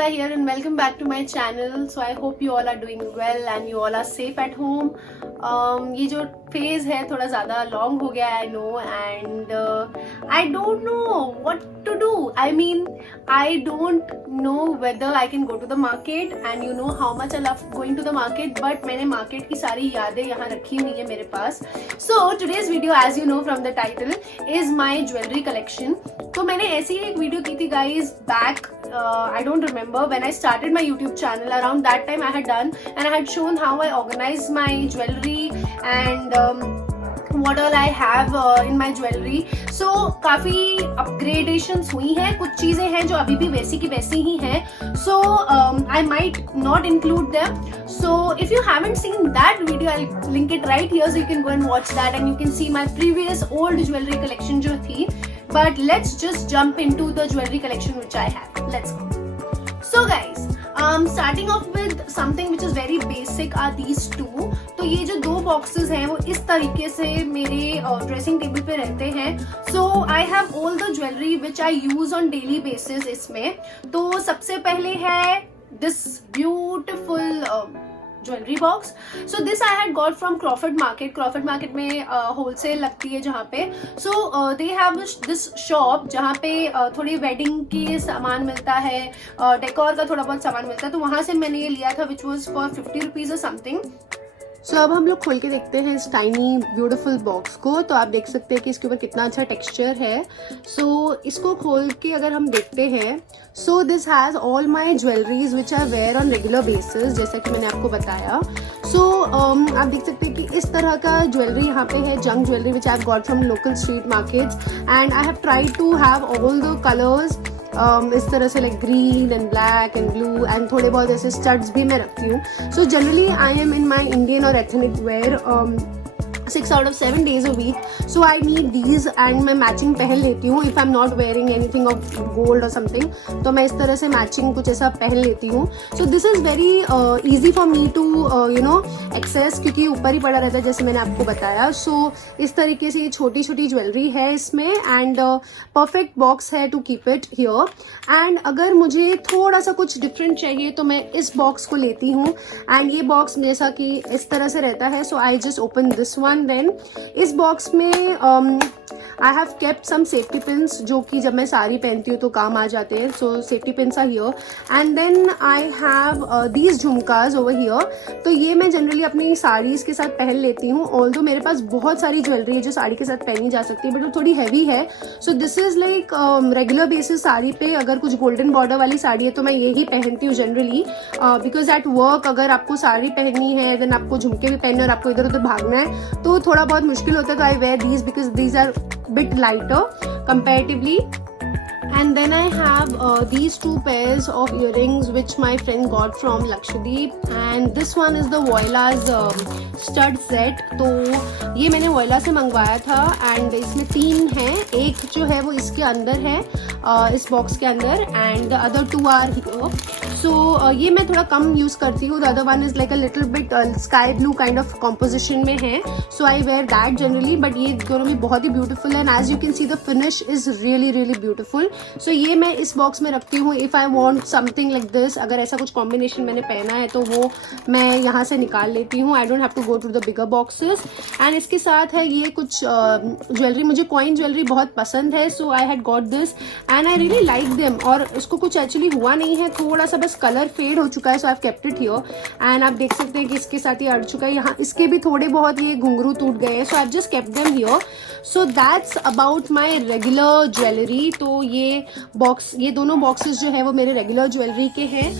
Namrata here and welcome back to my channel. So I hope you all are doing well and you all are safe at home. ये जो phase है थोड़ा ज़्यादा long हो गया है, I know, and I don't know what to do. I mean, I don't know whether I can go to the market and you know how much I love going to the market, but मैंने market की सारी यादें यहाँ रखी हुई है मेरे पास. So today's video, as you know from the title, is my jewelry collection. तो मैंने ऐसी ही एक वीडियो की थी guys back. I don't remember when I started my YouTube channel. Around that time I had done and I had shown how I organize my jewelry and what all I have in my jewelry. So काफी upgradations हुई हैं, कुछ चीजें हैं जो अभी भी वैसी की वैसी ही हैं. So I might not include them. So if you haven't seen that video, I'll link it right here so you can go and watch that and you can see my previous old jewelry collection जो थी. But let's just jump into the jewelry collection which I have. Let's go. So guys, starting off with something which is very basic are these two. तो ये जो दो boxes हैं वो इस तरीके से मेरे ड्रेसिंग टेबल पे रहते हैं. So I have all the jewelry which I use on daily basis इसमें. तो सबसे पहले है this beautiful jewellery box. So this I had got from Crawford market में होलसेल लगती है जहाँ पे. सो दे हैव दिस शॉप जहाँ पे थोड़ी वेडिंग के सामान मिलता है, डेकोर का थोड़ा बहुत सामान मिलता है. तो वहाँ से मैंने ये लिया था विच वॉज फॉर 50 रुपीज और समथिंग. सो अब हम लोग खोल के देखते हैं इस टाइनी ब्यूटीफुल बॉक्स को. तो आप देख सकते हैं कि इसके ऊपर कितना अच्छा टेक्सचर है. सो इसको खोल के अगर हम देखते हैं, so this has all my jewelleries which I wear on regular basis, जैसा कि मैंने आपको बताया. सो आप देख सकते हैं कि इस तरह का ज्वेलरी यहाँ पे है, junk jewellery which I have got from local street markets and I have tried to have all the colours इस तरह से like green and black and blue and थोड़े बहुत ऐसे स्टड्स भी मैं रखती हूँ. So generally I am in my Indian और ethnic wear 6 out of 7 days a week. So I need these and मैं मैचिंग पहन लेती हूँ if I'm not wearing anything of gold or something. तो मैं इस तरह से मैचिंग कुछ ऐसा पहन लेती हूँ. So this is very easy for me to you know access, क्योंकि ऊपर ही पड़ा रहता है जैसे मैंने आपको बताया. So इस तरीके से ये छोटी छोटी ज्वेलरी है इसमें एंड परफेक्ट बॉक्स है to keep it here. And अगर मुझे थोड़ा सा कुछ डिफरेंट चाहिए तो मैं इस बॉक्स को लेती हूँ एंड ये बॉक्स जैसा कि इस तरह से रहता है. So I just open this one. Then इस बॉक्स में I have kept some safety pins जो कि जब मैं साड़ी पहनती हूँ तो काम आ जाते हैं. So safety pins are here and then I have these jhumkas over here. तो ये मैं जनरली अपनी साड़ीज के साथ पहन लेती हूँ. ऑल्दो मेरे पास बहुत सारी ज्वेलरी है जो साड़ी के साथ पहनी जा सकती है बट वो थोड़ी हैवी है. सो this is like regular basis sari पे अगर कुछ गोल्डन बॉर्डर वाली साड़ी है तो मैं यही पहनती हूँ जनरली, बिकॉज एट वर्क अगर आपको साड़ी पहननी है देन आपको झुमके भी पहनने और आपको इधर उधर भागना है तो थोड़ा बहुत मुश्किल होता है. तो I wear these because these are bit lighter comparatively. And then I have these two pairs of earrings which my friend got from Lakshadweep and this one is the Voila's stud set. तो ये मैंने voila से मंगवाया था and इसमें 3 हैं. एक जो है वो इसके अंदर है इस बॉक्स के अंदर and the other 2 are here. So ये मैं थोड़ा कम यूज़ करती हूँ. The other one is like a little bit sky blue kind of composition में है. So I wear that generally but ये दोनों भी बहुत ही ब्यूटीफुल है and as you can see the finish is really really beautiful. So ये मैं इस बॉक्स में रखती हूँ if I want something like this. अगर ऐसा कुछ कॉम्बिनेशन मैंने पहना है तो वो मैं यहाँ से निकाल लेती हूँ. I don't have to go to the bigger boxes. And इसके साथ है ये कुछ ज्वेलरी. मुझे कॉइन ज्वेलरी बहुत पसंद है. So I had got this and I really like them. और इसको कुछ एक्चुअली हुआ नहीं है, थोड़ा सा बस कलर फेड हो चुका है. So I have kept it here and आप देख सकते हैं कि इसके साथ ये अड़ चुका है. यहाँ इसके भी थोड़े बहुत ये घुंघरू टूट गए हैं. So I have just kept them here. So that's about my regular jewellery. तो ये दोनों बॉक्सेस जो है वो मेरे रेगुलर ज्वेलरी के हैं.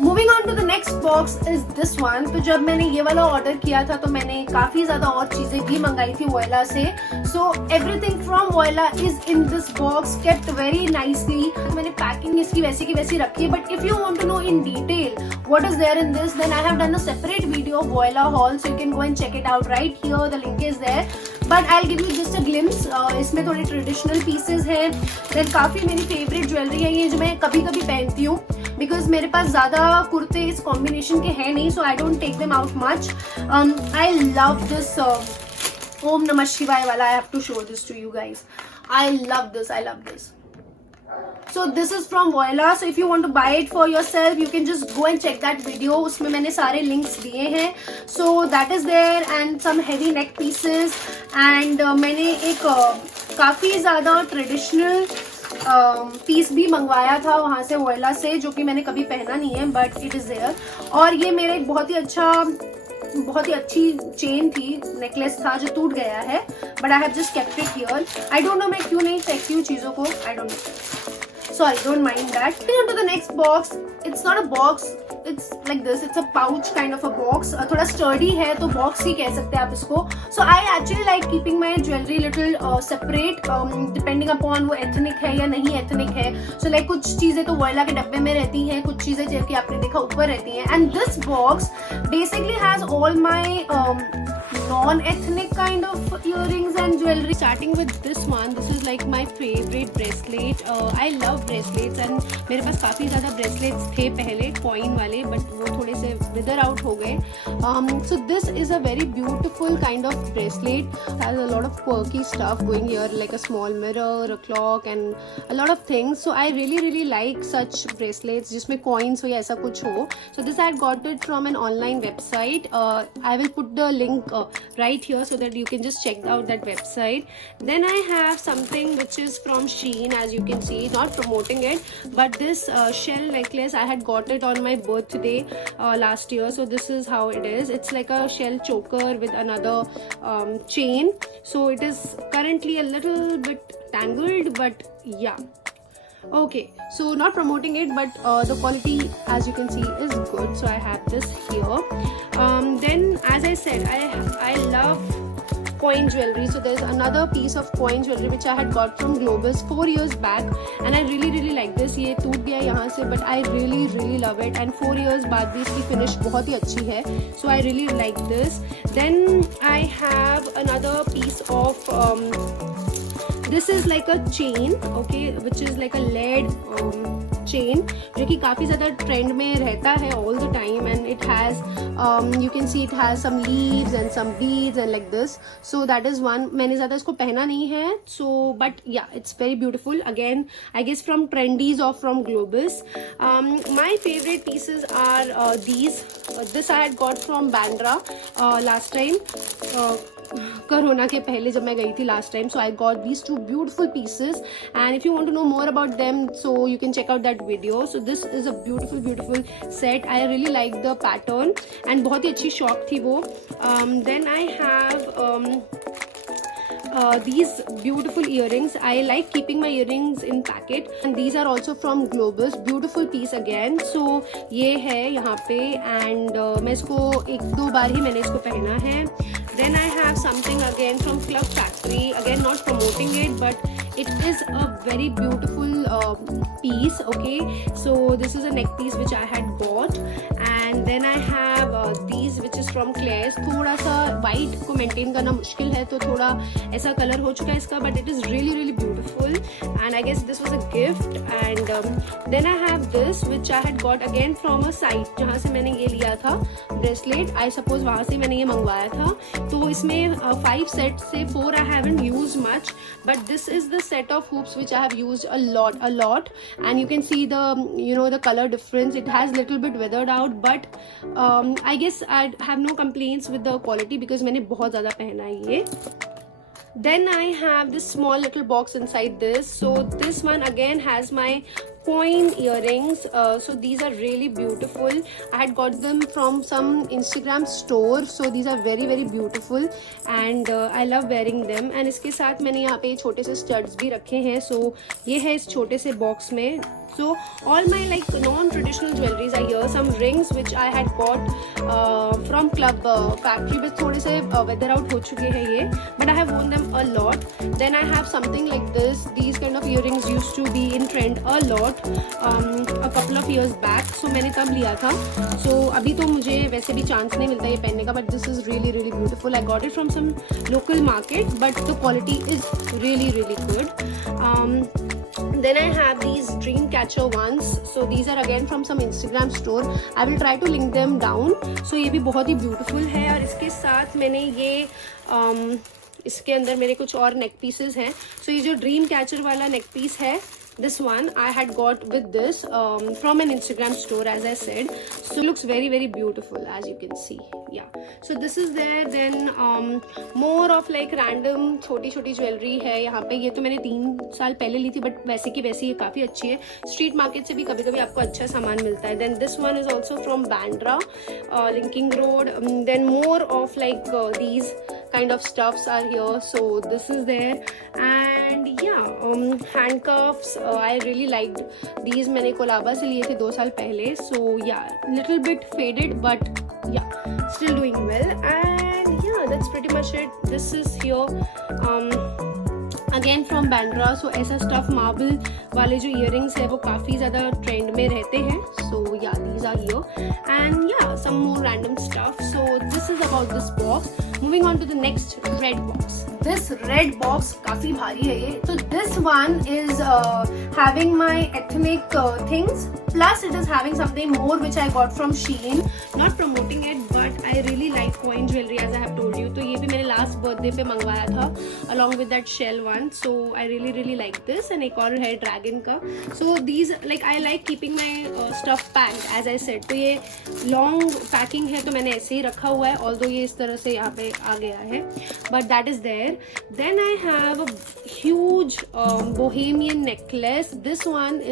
Moving on to the next box is this one. तो जब मैंने ये वाला ऑर्डर किया था तो मैंने काफी ज्यादा और चीजें भी मंगाई थी वॉयला से. So everything from Voylla is in this box kept very nicely. मैंने पैकिंग इसकी वैसी की वैसी रखी है but if you want to know in detail what is there in this then I have done a separate video of Voila haul so you can go and check it out right here. The link is there but I'll give you just a glimpse. इसमें थोड़े traditional pieces हैं. Then काफ़ी मेरी favourite jewellery है ये जो मैं कभी कभी पहनती हूँ बिकॉज मेरे पास ज़्यादा कुर्ते इस कॉम्बिनेशन के हैं नहीं. So I don't take them out much. I love this ओम नमः शिवाय वाला. I have to show this to you guys. I love this. So this is from Voila. So if you want to buy it for yourself, you can just go and check that video. उसमें मैंने सारे links दिए हैं. So that is there, and some heavy neck pieces. And मैंने एक काफ़ी ज़्यादा traditional piece भी मंगवाया था वहाँ से, वोयला से, जो कि मैंने कभी पहना नहीं है, बट इट इज़ देयर. और ये मेरा एक बहुत ही अच्छी चेन थी, नेकलेस था जो टूट गया है, but I have just kept it here. I don't know मैं क्यों नहीं फेंकती हूँ चीज़ों को, I don't know. Sorry, don't mind that. Moving on to the next box. It's not a box. It's like this. It's a pouch kind of a box. थोड़ा sturdy है तो box ही कह सकते हैं आप इसको. So I actually like keeping my jewelry little separate depending upon वो ethnic है या नहीं ethnic है. So like कुछ चीज़ें तो वोयला के डब्बे में रहती हैं, कुछ चीज़ें जैसे कि आपने देखा ऊपर रहती हैं. And this box basically has all my non-ethnic kind of earrings and jewelry. Starting with this one, this is like my favorite bracelet. I love bracelets and मेरे पास काफ़ी ज़्यादा bracelets थे पहले coin वाले, but वो थोड़े से wither out हो गए. So this is a very beautiful kind of bracelet. Has a lot of quirky stuff going here, like a small mirror, a clock, and a lot of things. So I really like such bracelets जिसमें coins हो या ऐसा कुछ हो. So this I got it from an online website. I will put the link right here so that you can just check out that website. Then I have something which is from Shein, as you can see, not promoting it, but this shell necklace, I had got it on my birthday last year. So this is how it is. It's like a shell choker with another chain. So it is currently a little bit tangled, but yeah. Okay, so not promoting it, but the quality, as you can see, is good. So I have this here. Then as I said, I love coin jewelry. So there's another piece of coin jewelry which I had got from Globus 4 years back, and I really like this. ये टूट गया यहाँ से, but I really love it, and 4 years बाद भी इसकी finish बहुत ही अच्छी है. So I really like this. Then I have another piece of this is like a chain, okay, which is like a lead chain, जो कि काफ़ी ज़्यादा ट्रेंड में रहता है all the time, and it has you can see it has some leaves and some beads and like this. So that is one. मैंने ज़्यादा इसको पहना नहीं है, so but yeah, it's very beautiful. Again, I guess from Trendies or from Globus. My favorite pieces are these. This I had got from Bandra last time. Corona के पहले जब मैं गई थी last time, so I got these two beautiful pieces, and if you want to know more about them, so you can check out that video. So this is a beautiful set. I really like the pattern, and बहुत ही अच्छी shop थी वो. Then I have these beautiful earrings. I like keeping my earrings in packet, and these are also from Globus. Beautiful piece again. So ये है यहाँ पे, and मैं इसको 1-2 बार ही मैंने इसको पहना है. Then I have something again from Club Factory. Again, not promoting it, but it is a very beautiful piece. Okay, so this is a neck piece which I had bought, and then I have these which is from Claire's. थोड़ा सा white को maintain करना मुश्किल है, तो थोड़ा ऐसा colour हो चुका है इसका, but it is really beautiful, and I guess this was a gift. And then I have this which I had got again from a site जहाँ से मैंने ये लिया था bracelet. I suppose वहाँ से मैंने ये मंगवाया था. तो इसमें 5 sets से 4 I haven't used much, but this is the set of hoops which I have used a lot, and you can see the color difference. It has little bit weathered out, but I guess I have no complaints with the quality because मैंने बहुत ज़्यादा पहना है ये. Then I have this small little box inside this. So this one again has my coin earrings. So these are really beautiful. I had got them from some Instagram store. So these are very beautiful, and I love wearing them. And इसके साथ मैंने यहाँ पे छोटे से studs भी रखे हैं. So ये है इस छोटे से box में. So all my like non-traditional jewelries are here. Some rings which I had bought from Club Factory, with थोड़े से weather out हो चुके हैं ये, but I have worn them a lot. Then I have something like this. These kind of earrings used to be in trend a lot a couple of years back. So मैंने तब लिया था. So अभी तो मुझे वैसे भी chance नहीं मिलता ये पहनने का, but this is really beautiful. I got it from some local market, but the quality is really good. Then I have these dream catcher ones. So these are again from some Instagram store. I will try to link them down. So ये भी बहुत ही beautiful है, और इसके साथ मैंने ये इसके अंदर मेरे कुछ और नेक पीसेस हैं. So ये जो ड्रीम कैचर वाला नेक पीस है, This one I had got with this from an Instagram store, as I said. So it looks very very beautiful, as you can see. Yeah, so this is there. Then more of like random छोटी छोटी jewellery है यहाँ पे. ये तो मैंने 3 साल पहले ली थी, बट वैसे की वैसी ये काफ़ी अच्छी है. स्ट्रीट मार्केट से भी कभी कभी आपको अच्छा सामान मिलता है. Then this one is also from Bandra, Linking Road. Then more of like these kind of stuffs are here. So this is there. And yeah, handcuffs, I really liked these. मैंने कोलाबा से लिए थे 2 साल पहले. So yeah, little bit faded, but yeah, still doing well. And yeah, that's pretty much it. This is here again from Bandra. So ऐसा stuff marble वाले जो earrings है वो काफ़ी ज़्यादा ट्रेंड में रहते हैं. सो या दीज आर हियर. एंड या some more random stuff. So this is about this box. Moving on to the next red box. This red box काफ़ी भारी है ये. तो this one is having my ethnic things, plus it is having something more which I got from Shein. Not promoting it, but I really like coin jewelry, as I have told you. तो ये भी मैंने last birthday पे मंगवाया था along with that shell one. So I really like this. And एक और है dragon का. So these, like, I like keeping my stuff packed, as I said. तो ये long packing है तो मैंने ऐसे ही रखा हुआ है, although ये इस तरह से यहाँ पे आ गया है, but that is there. Then I have a huge bohemian necklace. This one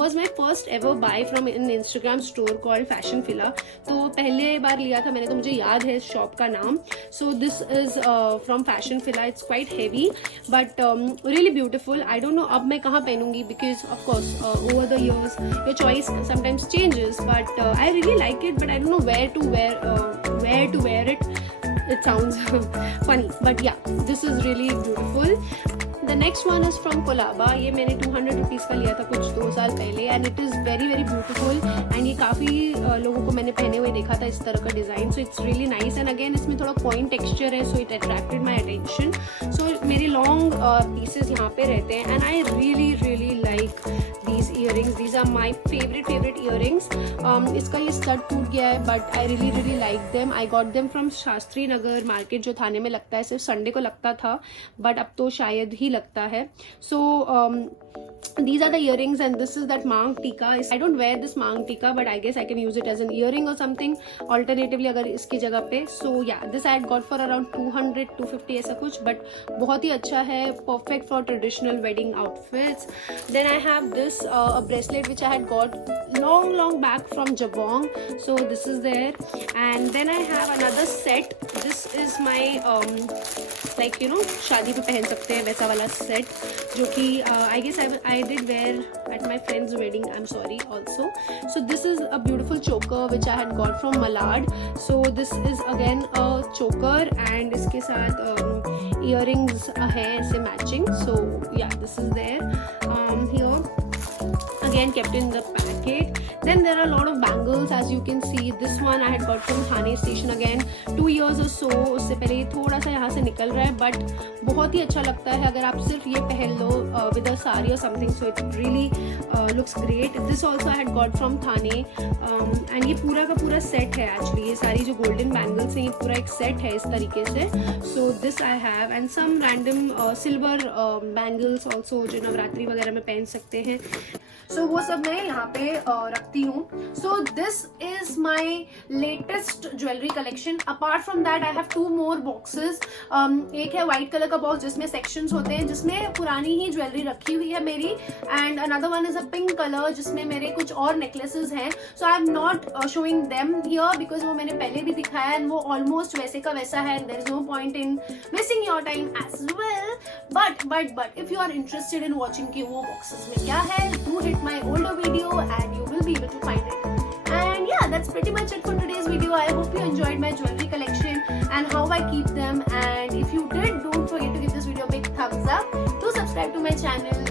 was my first ever buy from an Instagram store called Fashion Fila. तो पहले बार लिया था मैंने, तो मुझे याद है इस शॉप का नाम. So this is from Fashion Fila. It's quite heavy but really beautiful. I don't know अब मैं कहाँ पहनूंगी, because of course over the years your choice sometimes changes, but I really like it, but I don't know where to wear it. It sounds funny, but yeah, this is really beautiful. The next one is from Colaba. ये मैंने 200 rupees का लिया था कुछ 2 साल पहले. And it is very very beautiful. And ये काफ़ी लोगों को मैंने पहने हुए देखा था इस तरह का design. So it's really nice. And again इसमें थोड़ा कॉइन टेक्सचर है, so it attracted my attention. So मेरे लॉन्ग पीसेस यहाँ पे रहते हैं. And I really like these earrings. These are my favorite earrings. इसका ये स्टड टूट गया है, but I really like them. I got them from Shastri Nagar market, जो थाने में लगता है. सिर्फ संडे को लगता था, but अब तो शायद ही लगता है. So these are the earrings, and this is that Mang Tika. I don't wear this Mang Tika, but I guess I can use it as an earring or something alternatively अगर इसकी जगह पे. So yeah, this I had got for around 200-250 ऐसा कुछ, but बहुत ही अच्छा है, perfect for traditional wedding outfits. Then I have this a bracelet which I had got long back from Jabong. So this is there. And then I have another set. This is my like, you know, शादी पे पहन सकते हैं वैसा वाला set, जो कि I guess I did wear at my friend's wedding. I'm sorry also. So this is a beautiful choker which I had got from Malad. So this is again a choker, and इसके साथ earrings है ऐसे matching. So yeah, this is there here. Again kept in the packet. Then there are a lot of bangles, as you can see. This one I had got from Thane station again 2 years or so. उससे पहले ये थोड़ा सा यहाँ से निकल रहा है, but बहुत ही अच्छा लगता है अगर आप सिर्फ ये पहन लो with a sari or something. So it really looks great. This also I had got from Thane. And ये पूरा का पूरा set है actually. ये सारी जो golden bangles हैं, ये पूरा एक set है इस तरीके से. So this I have, and some random silver bangles also, जो नवरात्रि वगैरह में पहन सकते हैं. So वो सब मैं यहाँ पे रखती हूँ. So this is my latest jewelry collection. Apart from that I have 2 more boxes. एक है white color का box जिसमें sections होते हैं, जिसमें पुरानी ही ज्वेलरी रखी हुई है मेरी. And another one is a pink color जिसमें मेरे कुछ और necklaces हैं. So I am not showing them here because वो मैंने पहले भी दिखाया है, and वो almost वैसे का वैसा है. There is no point in wasting your time as well. But if you are interested in watching कि वो boxes में क्या है, do hit my older video and you will be able to find it. And yeah, that's pretty much it for today's video. I hope you enjoyed my jewelry collection and how I keep them. And if you did, don't forget to give this video a big thumbs up. Do subscribe to my channel